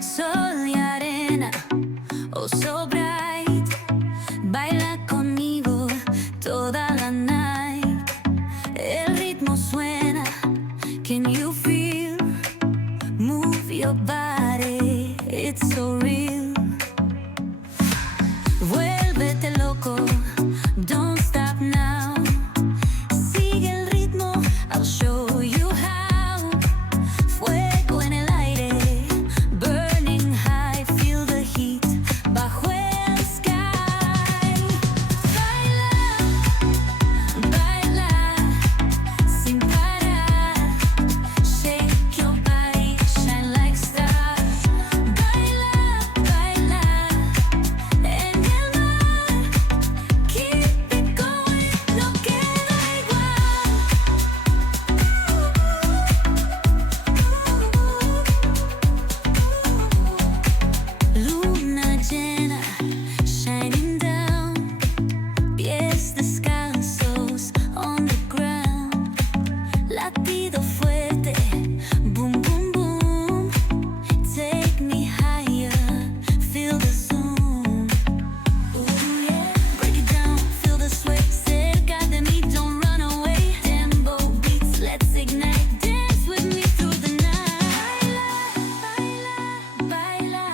Sol y arena, oh so bright, baila conmigo toda la night. El ritmo suena, can you feel? Move your body, it's so real. Vuélvete loco, don't stop now. Sigue el ritmo, I'll show you how. Fuego en el aire, burning high, feel the heat bajo el sky. Baila, baila, sin parar. Shake your body, shine like stars. Baila, baila, en el mar. Keep it going, no queda igual. Luna llena, shining down. Pies descalzos on the ground. Latido fuerte, boom, boom, boom. Take me higher, feel the zoom. Ooh, yeah. Break it down, feel the sway. Cerca de mí, don't run away. Tempo beats, let's ignite. Dance with me through the night. Baila, baila,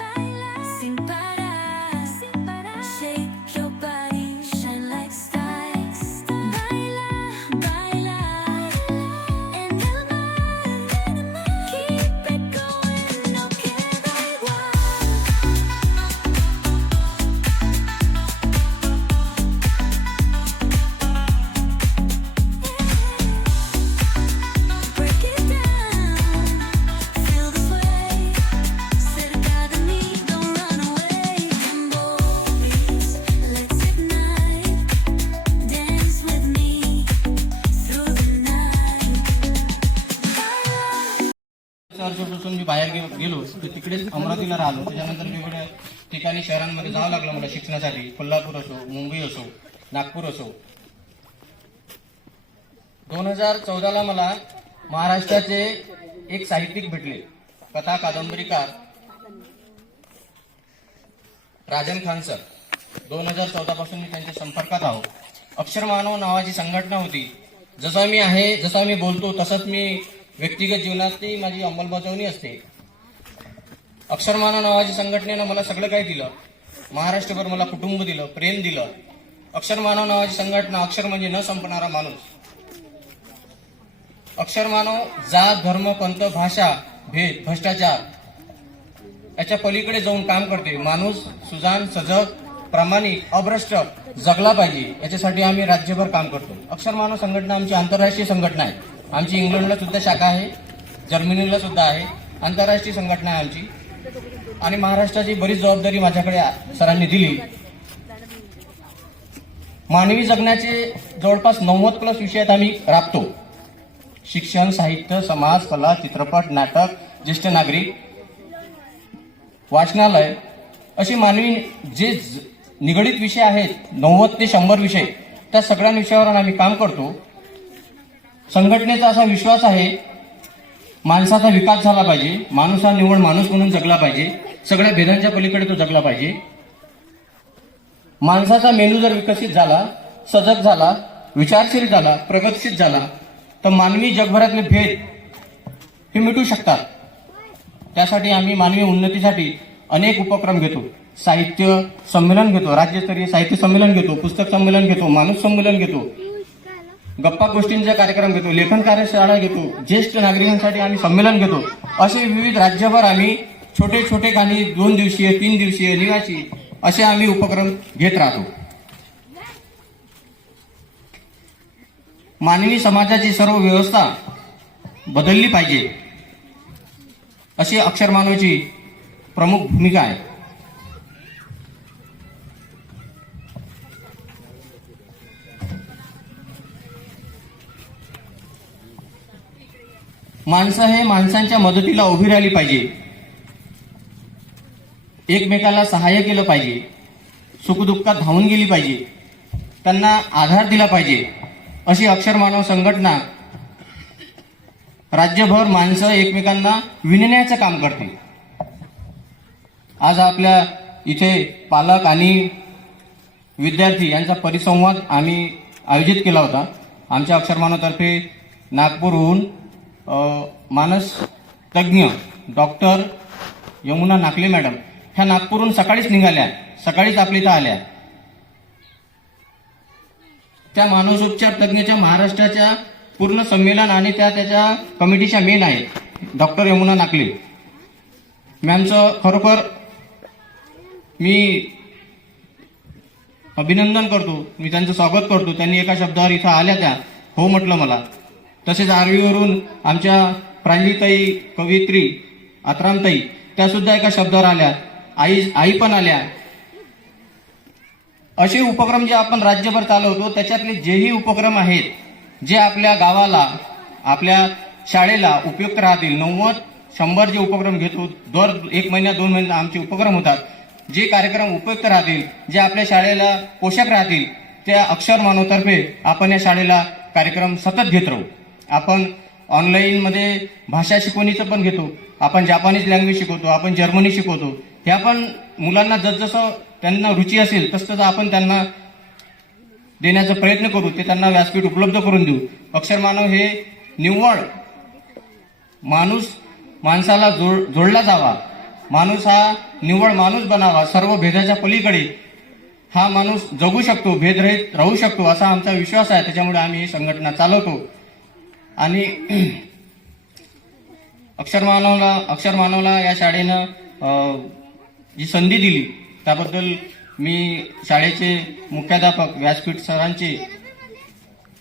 baila, sin parar, sin parar. Shake your body, shine like stars. Baila, baila, en el mar. Keep it going, no queda igual. Break it down, feel the sway. Cerca de mí, don't run away. Tempo beats, let's ignite. Dance with me through the night. पासून मी बाहेर गेलो तर तिकडेच अमरावतीला राहिलो. त्याच्यानंतर वेगवेगळ्या ठिकाणी शहरांमध्ये जावं लागलं मला शिक्षणासाठी. कोल्हापूर असो, मुंबई असो, नागपूर असो. 2014ला मला महाराष्ट्राचे एक साहित्यिक भेटले, कथा कादंबरीकार राजन खान सर. 2014 पासून मी त्यांच्या संपर्कात आहो. अक्षर मानव नावाची संघटना होती. जसा मी बोलतो तसंच मी व्यक्तिगत जीवनातही माझी अंमलबजावणी असते. अक्षर मानव नावाची संघटनेनं मला सगळं काही दिलं. महाराष्ट्रभर मला कुटुंब दिलं, प्रेम दिलं. अक्षर मानव नावाची संघटना, अक्षर म्हणजे न संपणारा माणूस. अक्षर मानव जात, धर्म, पंथ, भाषा, भेद, भ्रष्टाचार याच्या पलीकडे जाऊन काम करते. माणूस सुजाण, सजग, प्रामाणिक, अभ्रष्ट जगला पाहिजे याच्यासाठी आम्ही राज्यभर काम करतो. अक्षर मानव संघटना आमची आंतरराष्ट्रीय संघटना आहे. आमची इंग्लंडला सुद्धा शाखा आहे, जर्मनीला सुद्धा आहे. आंतरराष्ट्रीय संघटना आहे आमची. आणि महाराष्ट्राची बरीच जबाबदारी माझ्याकडे सरांनी दिली. मानवी जगण्याचे जवळपास 90+ विषयात आम्ही राबतो. शिक्षण, साहित्य, समाज, कला, चित्रपट, नाटक, ज्येष्ठ नागरिक, वाचनालय असे मानवी जे निगडित विषय आहेत 90 ते 100 विषय, त्या सगळ्या विषयावर आम्ही काम करतो. संघटनेचा असा विश्वास आहे, माणसाचा विकास झाला पाहिजे. माणूस हा निवड माणूस म्हणून जगला पाहिजे. सगळ्या भेदांच्या पलीकडे तो जगला पाहिजे. माणसाचा मेंदू जर विकसित झाला, सजग झाला, विचारशील झाला, प्रगतशील झाला तर मानवी जगभरातले भेद हे मिटू शकतात. त्यासाठी आम्ही मानवी उन्नतीसाठी अनेक उपक्रम घेतो. साहित्य संमेलन घेतो, राज्यस्तरीय साहित्य संमेलन घेतो, पुस्तक संमेलन घेतो, माणूस संमेलन घेतो, गप्पा गोष्टींचा कार्यक्रम घेतो, लेखन कार्यशाळा घेतो, ज्येष्ठ नागरिकांसाठी आम्ही संमेलन घेतो. असे विविध राज्यभर आम्ही छोटे छोटे काही 2 दिवसीय, 3 दिवसीय, निवासी असे आम्ही उपक्रम घेत राहतो. मानवी समाजाची सर्व व्यवस्था बदलली पाहिजे अशी अक्षर मानवाची प्रमुख भूमिका आहे. माणसं हे माणसांच्या मदतीला उभी राहिली पाहिजे. एकमेकाला सहाय्य केलं पाहिजे. सुखदुःखात धावून गेली पाहिजे. त्यांना आधार दिला पाहिजे. अशी अक्षर मानव संघटना राज्यभर माणसं एकमेकांना विणण्याचं काम करते. आज आपल्या इथे पालक आणि विद्यार्थी यांचा परिसंवाद आम्ही आयोजित केला होता. आमच्या अक्षर मानवतर्फे नागपूरहून मानस तज्ज्ञ डॉक्टर यमुना नाकले मॅडम ह्या नागपूरहून सकाळीच निघाल्या, सकाळीच आपल्या इथं आल्या. त्या मानसोपचार तज्ञाच्या महाराष्ट्राच्या पूर्ण संमेलन आणि त्याच्या कमिटीच्या मेन आहेत डॉक्टर यमुना नाकले मॅमचं खरोखर मी अभिनंदन करतो, मी त्यांचं स्वागत करतो. त्यांनी एका शब्दावर इथं आल्या, त्या हो म्हटलं मला. तसेच आर्वीवरून आमच्या प्रांजलीताई कवयित्री आत्रामताई त्या सुद्धा एका शब्दावर आल्या, आई पण आल्या. असे उपक्रम जे आपण राज्यभर चालवतो त्याच्यातले जेही उपक्रम आहेत जे आपल्या गावाला आपल्या शाळेला उपयुक्त राहतील, 90-100 जे उपक्रम घेतो दर 1 महिन्यात 2 महिन्यात आमचे उपक्रम होतात, जे कार्यक्रम उपयुक्त राहतील, जे आपल्या शाळेला पोषक राहतील, त्या अक्षर मानवतर्फे आपण या शाळेला कार्यक्रम सतत घेत राहू. आपण ऑनलाईनमध्ये भाषा शिकवणीचं पण घेतो, आपण जापानीज लँग्वेज शिकवतो, आपण जर्मनी शिकवतो. हे आपण मुलांना जसजसं त्यांना रुची असेल तसं आपण त्यांना देण्याचा प्रयत्न करू, ते त्यांना व्यासपीठ उपलब्ध करून देऊ. अक्षर मानव हे निव्वळ माणसाला जोडला जावा, माणूस हा निव्वळ माणूस बनावा, सर्व भेदाच्या पलीकडे हा माणूस जगू शकतो, भेदरहित राहू शकतो असा आमचा विश्वास आहे. त्याच्यामुळे आम्ही ही संघटना चालवतो. आणि अक्षर मानवला या शाळेनं जी संधी दिली त्याबद्दल मी शाळेचे मुख्याध्यापक व्यासपीठ सरांचे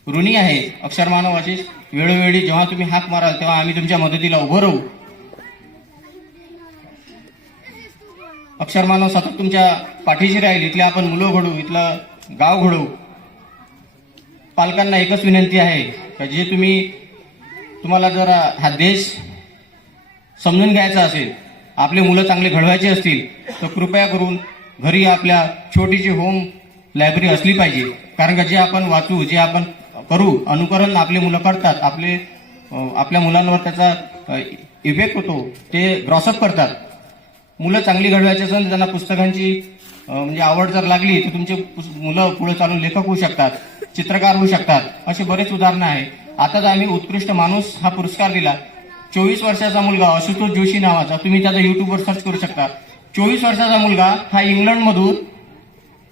ऋणी आहे. अक्षर मानव अशीच वेळोवेळी जेव्हा तुम्ही हाक माराल तेव्हा आम्ही तुमच्या मदतीला उभं राहू. अक्षर मानव सतत तुमच्या पाठीशी राहील. इथले आपण मुलं घडू, इथलं गाव घडू. पालकांना एकच विनंती आहे की जे तुम्हाला जर हा देश समजून घ्यायचा असेल, आपले मुलं चांगले घडवायचे असतील तर कृपया करून घरी आपल्या छोटीशी होम लायब्ररी असली पाहिजे. कारण का जे आपण वाचू, जे आपण करू, अनुकरण आपले मुलं करतात, आपल्या मुलांवर त्याचा इफेक्ट होतो, ते ग्रॉसअप करतात. मुलं चांगली घडवायची असेल तर त्यांना पुस्तकांची म्हणजे आवड जर लागली तर तुमचे मुलं पुढे चालून लेखक होऊ शकतात, चित्रकार होऊ शकतात. असे बरेच उदाहरणं आहे. आताच आम्ही उत्कृष्ट माणूस हा पुरस्कार दिला. 24 वर्षाचा मुलगा आशुतोष जोशी नावाचा, तुम्ही त्याचा युट्यूबवर सर्च करू शकता. 24 वर्षाचा मुलगा हा इंग्लंडमधून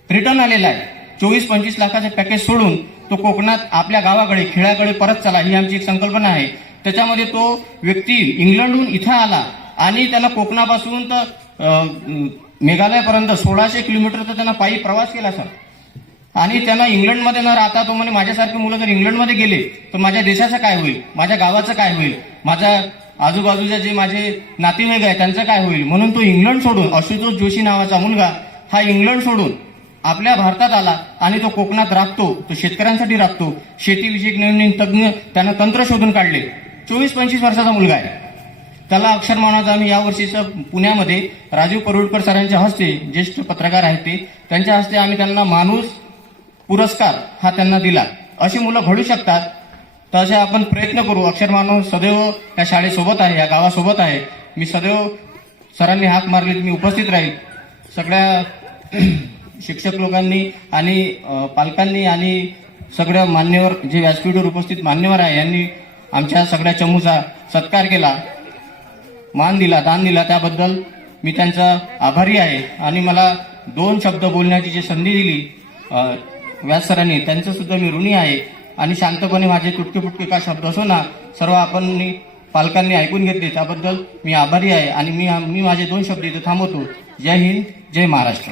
रिटर्न आलेला आहे. 24-25 लाखाचे पॅकेज सोडून तो कोकणात आपल्या गावाकडे खेळाकडे परत चला, ही आमची एक संकल्पना आहे. त्याच्यामध्ये तो व्यक्ती इंग्लंडहून इथं आला आणि त्यानं कोकणापासून तर मेघालयापर्यंत 1600 किलोमीटरचा त्यांना पायी प्रवास केला सर. आणि त्यांना इंग्लंडमध्ये न राहता तो म्हणे माझ्यासारखे मुलं जर इंग्लंडमध्ये गेले तर माझ्या देशाचं काय होईल, माझ्या गावाचं काय होईल, माझ्या आजूबाजूच्या जे माझे नातेवाईक आहे त्यांचं काय होईल. म्हणून तो इंग्लंड सोडून, आशुतोष जोशी नावाचा मुलगा हा इंग्लंड सोडून आपल्या भारतात आला आणि तो कोकणात राबतो, तो शेतकऱ्यांसाठी राबतो. शेतीविषयक नवीन तज्ञ त्यानं तंत्र शोधून काढले. 24-25 वर्षाचा मुलगा आहे. त्याला अक्षर मानवाचा आम्ही यावर्षीचं पुण्यामध्ये राजीव परुळकर सरांच्या हस्ते, ज्येष्ठ पत्रकार आहेत ते, त्यांच्या हस्ते आम्ही त्यांना माणूस पुरस्कार हा त्यांना दिला. अशी मुलं घडू शकतात. तर असे आपण प्रयत्न करू. अक्षर मानव सदैव या शाळेसोबत आहे, या गावासोबत आहे. मी सदैव सरांनी हाक मारली मी उपस्थित राहील. सगळ्या शिक्षक लोकांनी आणि पालकांनी आणि सगळ्या मान्यवर जे व्यासपीठावर उपस्थित मान्यवर आहे यांनी आमच्या सगळ्या चमूचा सत्कार केला, मान दिला, दान दिला. त्याबद्दल मी त्यांचा आभारी आहे. आणि मला 2 शब्द बोलण्याची जी संधी दिली व्यास सरांनी, त्यांचं सुद्धा मी ऋणी आहे. आणि शांतपणे माझे तुटके फुटके का शब्द असो ना, सर्व आपण पालकांनी ऐकून घेतले त्याबद्दल मी आभारी आहे. आणि मी माझे 2 शब्द इथे थांबवतो. जय हिंद, जय महाराष्ट्र.